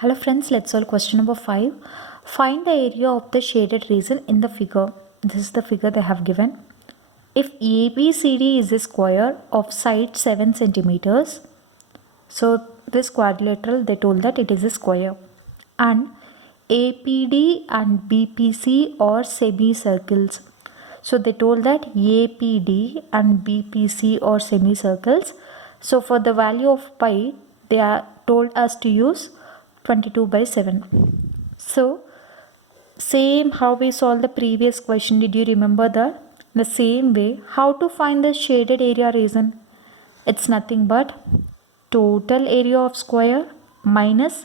Hello friends, let's solve question number 5. Find the area of the shaded region in the figure. This is the figure they have given. If ABCD is a square of side 7 centimeters, so this quadrilateral they told that it is a square, and APD and BPC are semicircles. So they told that APD and BPC are semicircles. So for the value of pi, they are told us to use 22 by 7. So same how we solved the previous question. Did you remember that? The same way, how to find the shaded area region? It's nothing but total area of square minus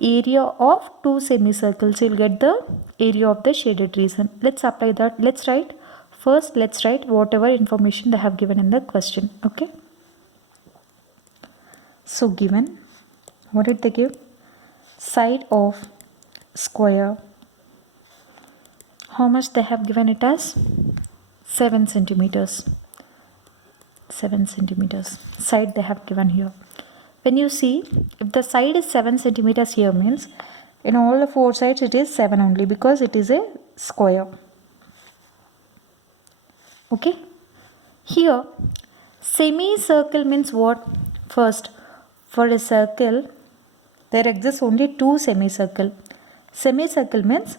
area of two semicircles. You'll get the area of the shaded region. Let's apply that. Let's write whatever information they have given in the question. Okay. So given, what did they give? Side of square. How much they have given it as? 7 centimeters. 7 centimeters. Side they have given here. When you see, if the side is 7 centimeters here, means in all the four sides it is 7 only, because it is a square. Okay. Here, semicircle means what? First, for a circle, there exists only two semicircle. Semicircle means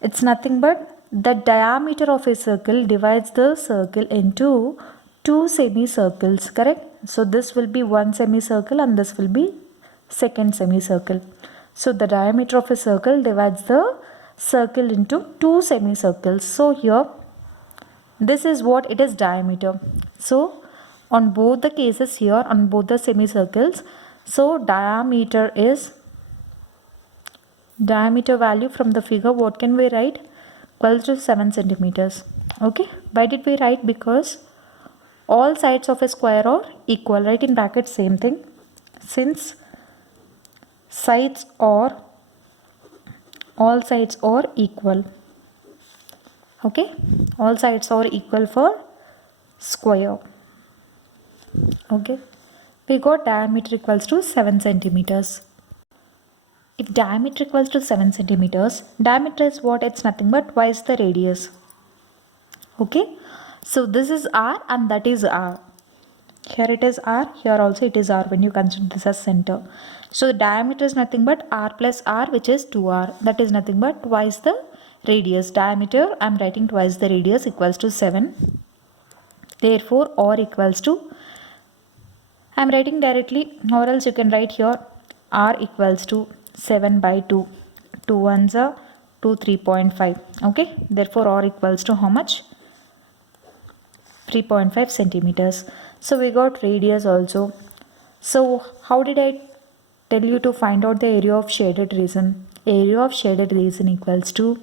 it's nothing but the diameter of a circle divides the circle into two semicircles, correct? So this will be one semicircle and this will be second semicircle. So the diameter of a circle divides the circle into two semicircles. So here, this is what it is, diameter. So on both the cases here, on both the semicircles, so diameter value from the figure, what can we write? Equals to 7 centimeters. Okay. Why did we write? Because all sides of a square are equal. Write in brackets same thing. Since all sides are equal. Okay. All sides are equal for square. Okay. We got diameter equals to 7 centimeters. If diameter equals to 7 centimeters, diameter is what? It's nothing but twice the radius. Okay. So this is R and that is R. Here it is R, here also it is R when you consider this as center. So the diameter is nothing but R plus R, which is 2R. That is nothing but twice the radius. Diameter, I am writing twice the radius, equals to 7. Therefore, R equals to, I am writing directly, or else you can write here R equals to 7 by 2. 2 ones are 2, 3.5. Okay. Therefore, R equals to how much? 3.5 centimeters. So we got radius also. So how did I tell you to find out the area of shaded region? Area of shaded region equals to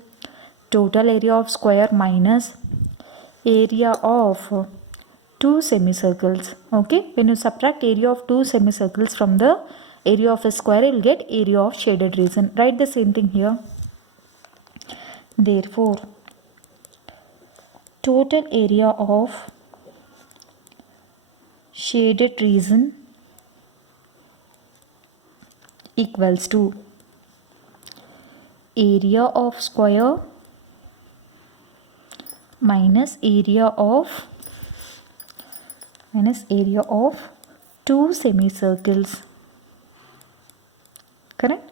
total area of square minus area of two semicircles. Okay. When you subtract area of two semicircles from the area of a square, you will get area of shaded region. Write the same thing here. Therefore, total area of shaded region equals to area of square minus area of two semicircles. Correct?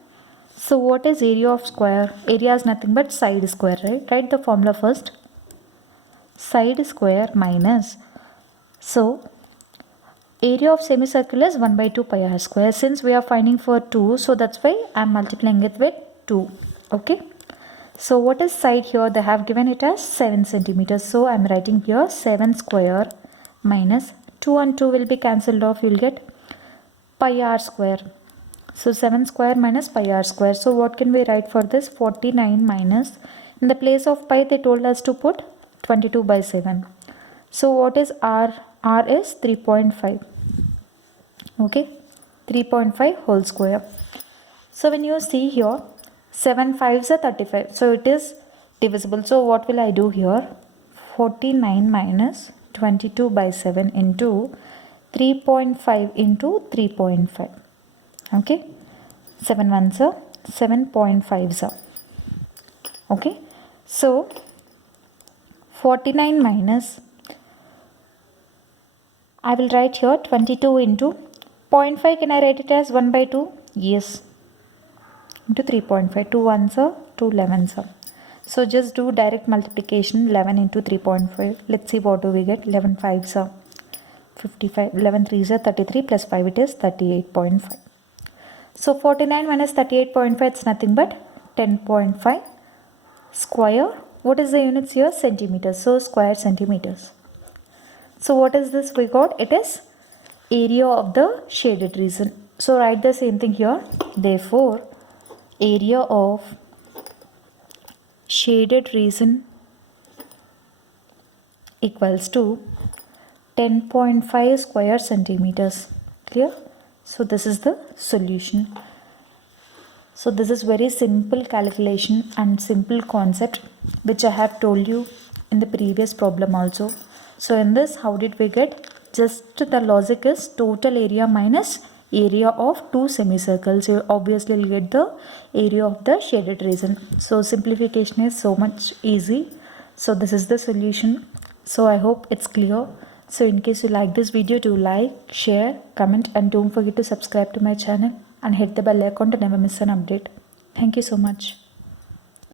So what is area of square? Area is nothing but side square, right? Write the formula first. Side square minus, so area of semicircle is 1 by 2 pi r square. Since we are finding for 2, so that's why I am multiplying it with 2. Okay. So what is side here? They have given it as 7 centimeters. So I am writing here 7 square minus 2 and 2 will be cancelled off. You will get pi r square. So 7 square minus pi r square. So what can we write for this? 49 minus, in the place of pi they told us to put 22 by 7. So what is R? R is 3.5. Okay. 3.5 whole square. So when you see here, 7 5s are 35. So it is divisible. So what will I do here? 49 minus 22 by 7 into 3.5 into 3.5. Okay. 7 ones are 7.5s are. Okay, so 49 minus, I will write here 22 into 0.5. Can I write it as 1 by 2? Yes, into 3.5. 2 ones are 2 11s are. So just do direct multiplication. 11 into 3.5. Let's see what do we get. 11 5s are 55. 11 3s are 33 plus 5 it is 38.5. So 49 minus 38.5, it's nothing but 10.5 square. What is the units here? Centimeters. So square centimeters. So what is this we got? It is area of the shaded region. So write the same thing here. Therefore, area of shaded region equals to 10.5 square centimeters. Clear? So this is the solution. So this is very simple calculation and simple concept which I have told you in the previous problem also. So in this, how did we get? Just the logic is total area minus area of two semicircles. You obviously will get the area of the shaded region. So simplification is so much easy. So this is the solution. So I hope it's clear. So in case you like this video, do like, share, comment, and don't forget to subscribe to my channel and hit the bell icon to never miss an update. Thank you so much.